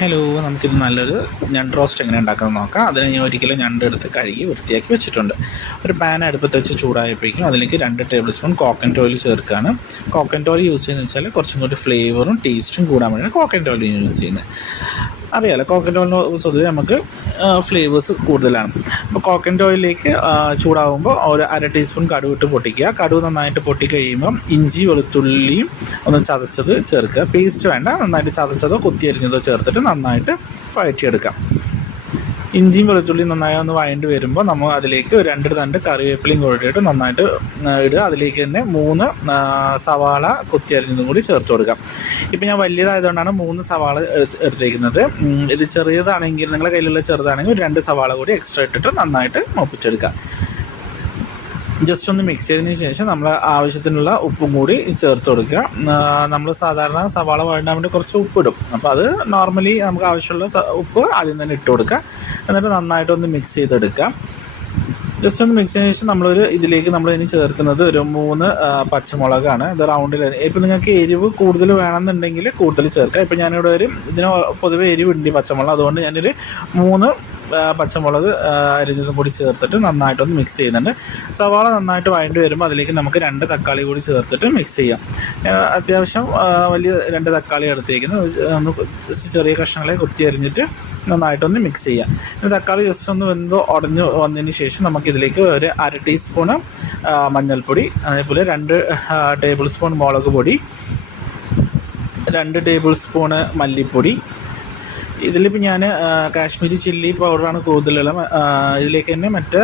Hello, നമുക്കിത് നല്ലൊരു ഞണ്ട് റോസ്റ്റ് എങ്ങനെ ഉണ്ടാക്കുന്നത് നോക്കാം. അതിന് ഞാൻ ഒരിക്കലും ഞണ്ട് എടുത്ത് കഴുകി വൃത്തിയാക്കി വെച്ചിട്ടുണ്ട്. ഒരു പാൻ അടുപ്പത്ത് വെച്ച് ചൂടായപ്പോഴേക്കും അതിലേക്ക് 2 ടേബിൾ സ്പൂൺ കോക്കനട്ട് ഓയിൽ ചേർക്കുകയാണ്. കോക്കനട്ട് ഓയിൽ യൂസ് ചെയ്യുന്നത് വെച്ചാൽ കുറച്ചും കൂടി ഫ്ലേവറും ടേസ്റ്റും കൂടാൻ വേണ്ടിയാണ് കോക്കനട്ട് ഓയിൽ യൂസ് ചെയ്യുന്നത്. അറിയാമല്ലോ, കോക്കനട്ട് ഓയിലിന് പൊതുവെ നമുക്ക് ഫ്ലേവേഴ്സ് കൂടുതലാണ്. അപ്പോൾ കോക്കനട്ട് ഓയിലിലേക്ക് ചൂടാകുമ്പോൾ ഒരു 1/2 ടീസ്പൂൺ കടുക് ഇട്ട് പൊട്ടിക്കുക. കടുക് നന്നായിട്ട് പൊട്ടിക്കഴിയുമ്പം ഇഞ്ചി വെളുത്തുള്ളിയും ഒന്ന് ചതച്ചത് ചേർക്കുക. പേസ്റ്റ് വേണ്ട, നന്നായിട്ട് ചതച്ചതോ കുത്തിയരിഞ്ഞതോ ചേർത്തിട്ട് നന്നായിട്ട് വഴറ്റിയെടുക്കാം. ഇഞ്ചിയും വെളുത്തുള്ളിയും നന്നായി ഒന്ന് വഴണ്ടി വരുമ്പോൾ നമ്മൾ അതിലേക്ക് 2 തണ്ട് കറിവേപ്പിലയും കൂടിയിട്ട് നന്നായിട്ട് ഇടുക. അതിലേക്ക് തന്നെ 3 സവാള കുത്തിയരിഞ്ഞതും കൂടി ചേർത്ത് കൊടുക്കാം. ഇപ്പം ഞാൻ വലിയതായതുകൊണ്ടാണ് 3 സവാള എടുത്തേക്കുന്നത്. ഇത് ചെറിയതാണെങ്കിൽ, നിങ്ങളുടെ കയ്യിലുള്ള ചെറുതാണെങ്കിൽ 2 സവാള കൂടി എക്സ്ട്രാ ഇട്ടിട്ട് നന്നായിട്ട് മൂപ്പിച്ചെടുക്കുക. ജസ്റ്റ് ഒന്ന് മിക്സ് ചെയ്തതിന് ശേഷം നമ്മൾ ആവശ്യത്തിനുള്ള ഉപ്പും കൂടി ചേർത്ത് കൊടുക്കുക. നമ്മൾ സാധാരണ സവാള വഴണ്ടാൻ വേണ്ടി കുറച്ച് ഉപ്പിടും. അപ്പോൾ അത് നോർമലി നമുക്ക് ആവശ്യമുള്ള ഉപ്പ് ആദ്യം തന്നെ ഇട്ട് കൊടുക്കുക. എന്നിട്ട് നന്നായിട്ടൊന്ന് മിക്സ് ചെയ്തെടുക്കുക. ജസ്റ്റ് ഒന്ന് മിക്സ് ചെയ്തതിന് ശേഷം ഇതിലേക്ക് നമ്മൾ ഇനി ചേർക്കുന്നത് ഒരു 3 പച്ചമുളകാണ്. ഇത് റൗണ്ടിൽ. ഇപ്പം നിങ്ങൾക്ക് എരിവ് കൂടുതൽ വേണമെന്നുണ്ടെങ്കിൽ കൂടുതൽ ചേർക്കുക. ഇപ്പം ഞാനിവിടെ ഇതിന് പൊതുവെ എരിവുണ്ട് പച്ചമുളക്, അതുകൊണ്ട് ഞാനൊരു 3 പച്ചമുളക് അരിഞ്ഞതും കൂടി ചേർത്തിട്ട് നന്നായിട്ടൊന്ന് മിക്സ് ചെയ്യുന്നുണ്ട്. സവാള നന്നായിട്ട് വഴണ്ടി വരുമ്പോൾ അതിലേക്ക് നമുക്ക് 2 തക്കാളി കൂടി ചേർത്തിട്ട് മിക്സ് ചെയ്യാം. അത്യാവശ്യം വലിയ 2 തക്കാളി എടുത്തേക്കുന്നത് ഒന്ന് ചെറിയ കഷ്ണങ്ങളെ കുത്തി അരിഞ്ഞിട്ട് നന്നായിട്ടൊന്ന് മിക്സ് ചെയ്യാം. തക്കാളി ജസ്റ്റ് ഒന്ന് ഉടഞ്ഞ് വന്നതിന് ശേഷം നമുക്കിതിലേക്ക് ഒരു 1/2 ടീസ്പൂണ് മഞ്ഞൾപ്പൊടി, അതേപോലെ 2 ടേബിൾ സ്പൂൺ മുളക് പൊടി, 2 ടേബിൾ സ്പൂണ് മല്ലിപ്പൊടി. ഇതിലിപ്പോൾ ഞാൻ കാശ്മീരി ചില്ലി പൗഡറാണ് കൂടുതലുള്ള. ഇതിലേക്ക് തന്നെ മറ്റ്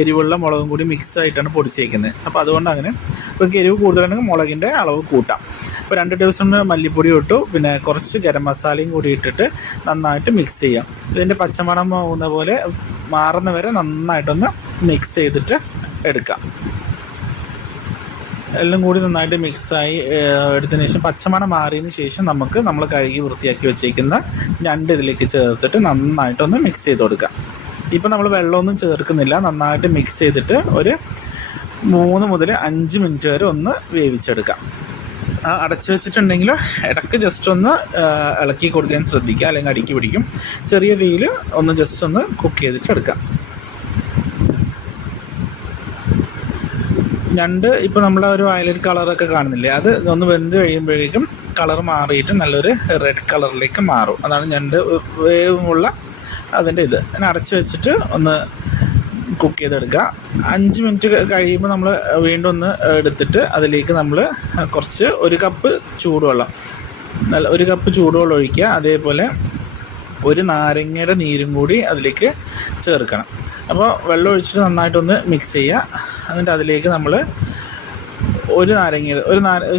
എരിവുള്ള മുളകും കൂടി മിക്സ് ആയിട്ടാണ് പൊടിച്ചേക്കുന്നത്. അപ്പോൾ അതുകൊണ്ട് അങ്ങനെ ഇപ്പോൾ എരിവ് കൂടുതലാണെങ്കിൽ മുളകിൻ്റെ അളവ് കൂട്ടാം. ഇപ്പോൾ 2 ടേബിൾ സ്പൂൺ മല്ലിപ്പൊടി ഇട്ടു, പിന്നെ കുറച്ച് ഗരം മസാലയും കൂടി ഇട്ടിട്ട് നന്നായിട്ട് മിക്സ് ചെയ്യാം. ഇതിൻ്റെ പച്ചമണം ആവുന്ന പോലെ മാറുന്ന വരെ നന്നായിട്ടൊന്ന് മിക്സ് ചെയ്തിട്ട് എടുക്കാം. എല്ലാം കൂടി നന്നായിട്ട് മിക്സായി എടുത്തതിന് ശേഷം പച്ചമണം മാറിയതിന് ശേഷം നമ്മൾ കഴുകി വൃത്തിയാക്കി വെച്ചേക്കുന്ന ഞണ്ട് ഇതിലേക്ക് ചേർത്തിട്ട് നന്നായിട്ടൊന്ന് മിക്സ് ചെയ്ത് കൊടുക്കാം. ഇപ്പം നമ്മൾ വെള്ളമൊന്നും ചേർക്കുന്നില്ല. നന്നായിട്ട് മിക്സ് ചെയ്തിട്ട് ഒരു 3 മുതൽ 5 മിനിറ്റ് വരെ ഒന്ന് വേവിച്ചെടുക്കാം. അടച്ചു വെച്ചിട്ടുണ്ടെങ്കിൽ ഇടയ്ക്ക് ജസ്റ്റ് ഒന്ന് ഇളക്കി കൊടുക്കാൻ ശ്രദ്ധിക്കുക, അല്ലെങ്കിൽ അടിക്ക് പിടിക്കും. ചെറിയ തീയിൽ ഒന്ന് ജസ്റ്റ് ഒന്ന് കുക്ക് ചെയ്തിട്ട് എടുക്കാം. ഞണ്ട് ഇപ്പോൾ നമ്മൾ ഒരു വയലറ്റ് കളറൊക്കെ കാണുന്നില്ലേ, അത് ഒന്ന് വെന്ത് കഴിയുമ്പോഴേക്കും കളർ മാറിയിട്ട് നല്ലൊരു റെഡ് കളറിലേക്ക് മാറും. അതാണ് ഞണ്ട് വേവുമുള്ള അതിൻ്റെ ഇത്. അതിനെ അടച്ച് വെച്ചിട്ട് ഒന്ന് കുക്ക് ചെയ്തെടുക്കുക. 5 മിനിറ്റ് കഴിയുമ്പോൾ നമ്മൾ വീണ്ടും ഒന്ന് എടുത്തിട്ട് അതിലേക്ക് നമ്മൾ കുറച്ച് 1 കപ്പ് ചൂടുവെള്ളം, 1 കപ്പ് ചൂടുവെള്ളം ഒഴിക്കുക. അതേപോലെ 1 നാരങ്ങയുടെ നീരും കൂടി അതിലേക്ക് ചേർക്കണം. അപ്പോൾ വെള്ളം ഒഴിച്ചിട്ട് നന്നായിട്ടൊന്ന് മിക്സ് ചെയ്യുക. എന്നിട്ട് അതിലേക്ക് നമ്മൾ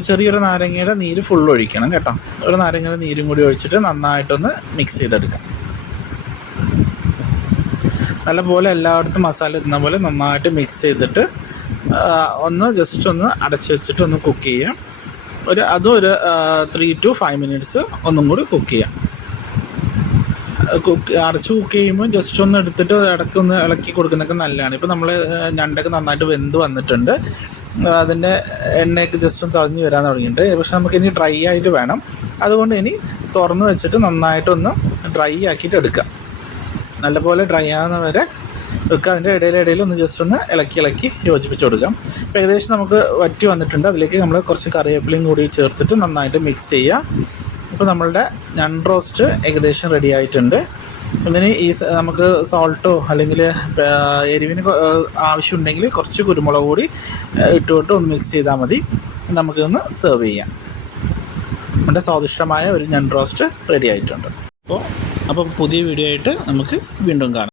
ചെറിയൊരു നാരങ്ങയുടെ നീര് ഫുൾ ഒഴിക്കണം കേട്ടോ. 1 നാരങ്ങയുടെ നീരും കൂടി ഒഴിച്ചിട്ട് നന്നായിട്ടൊന്ന് മിക്സ് ചെയ്തെടുക്കാം. നല്ലപോലെ എല്ലായിടത്തും മസാല എത്തുന്ന പോലെ നന്നായിട്ട് മിക്സ് ചെയ്തിട്ട് ഒന്ന് ജസ്റ്റ് ഒന്ന് അടച്ച് വെച്ചിട്ട് ഒന്ന് കുക്ക് ചെയ്യാം. അതും ഒരു 3 to 5 മിനിറ്റ്സ് ഒന്നും കൂടി കുക്ക് ചെയ്യാം. അടച്ച് കുക്ക് ചെയ്യുമ്പോൾ ജസ്റ്റ് ഒന്ന് എടുത്തിട്ട് ഇടയ്ക്കൊന്ന് ഇളക്കി കൊടുക്കുന്നതൊക്കെ നല്ലതാണ്. ഇപ്പോൾ നമ്മൾ ഞണ്ടൊക്കെ നന്നായിട്ട് വെന്ത് വന്നിട്ടുണ്ട്. അതിൻ്റെ എണ്ണയൊക്കെ ജസ്റ്റ് ഒന്ന് തളിഞ്ഞ് വരാൻ തുടങ്ങിയിട്ടുണ്ട്. പക്ഷെ നമുക്കിനി ഡ്രൈ ആയിട്ട് വേണം. അതുകൊണ്ട് ഇനി തുറന്ന് വെച്ചിട്ട് നന്നായിട്ടൊന്ന് ഡ്രൈ ആക്കിയിട്ട് എടുക്കാം. നല്ലപോലെ ഡ്രൈ ആവുന്ന വരെ വെക്കുക. അതിൻ്റെ ഇടയിൽ ഒന്ന് ജസ്റ്റ് ഒന്ന് ഇളക്കി യോജിപ്പിച്ച് കൊടുക്കാം. ഇപ്പോൾ ഏകദേശം നമുക്ക് വറ്റി വന്നിട്ടുണ്ട്. അതിലേക്ക് നമ്മൾ കുറച്ച് കറിവേപ്പിലയും കൂടി ചേർത്തിട്ട് നന്നായിട്ട് മിക്സ് ചെയ്യുക. ഇപ്പോൾ നമ്മളുടെ ഞണ്ട് റോസ്റ്റ് ഏകദേശം റെഡി ആയിട്ടുണ്ട്. ഇതിന് നമുക്ക് സോൾട്ടോ അല്ലെങ്കിൽ എരിവിന് ആവശ്യമുണ്ടെങ്കിൽ കുറച്ച് കുരുമുളക് കൂടി ഇട്ടുകൊണ്ട് ഒന്ന് മിക്സ് ചെയ്താൽ മതി. നമുക്കിതൊന്ന് സെർവ് ചെയ്യാം. നമ്മുടെ സ്വാദിഷ്ടമായ ഒരു ഞണ്ട് റോസ്റ്റ് റെഡി ആയിട്ടുണ്ട്. അപ്പോൾ പുതിയ വീഡിയോ ആയിട്ട് നമുക്ക് വീണ്ടും കാണാം.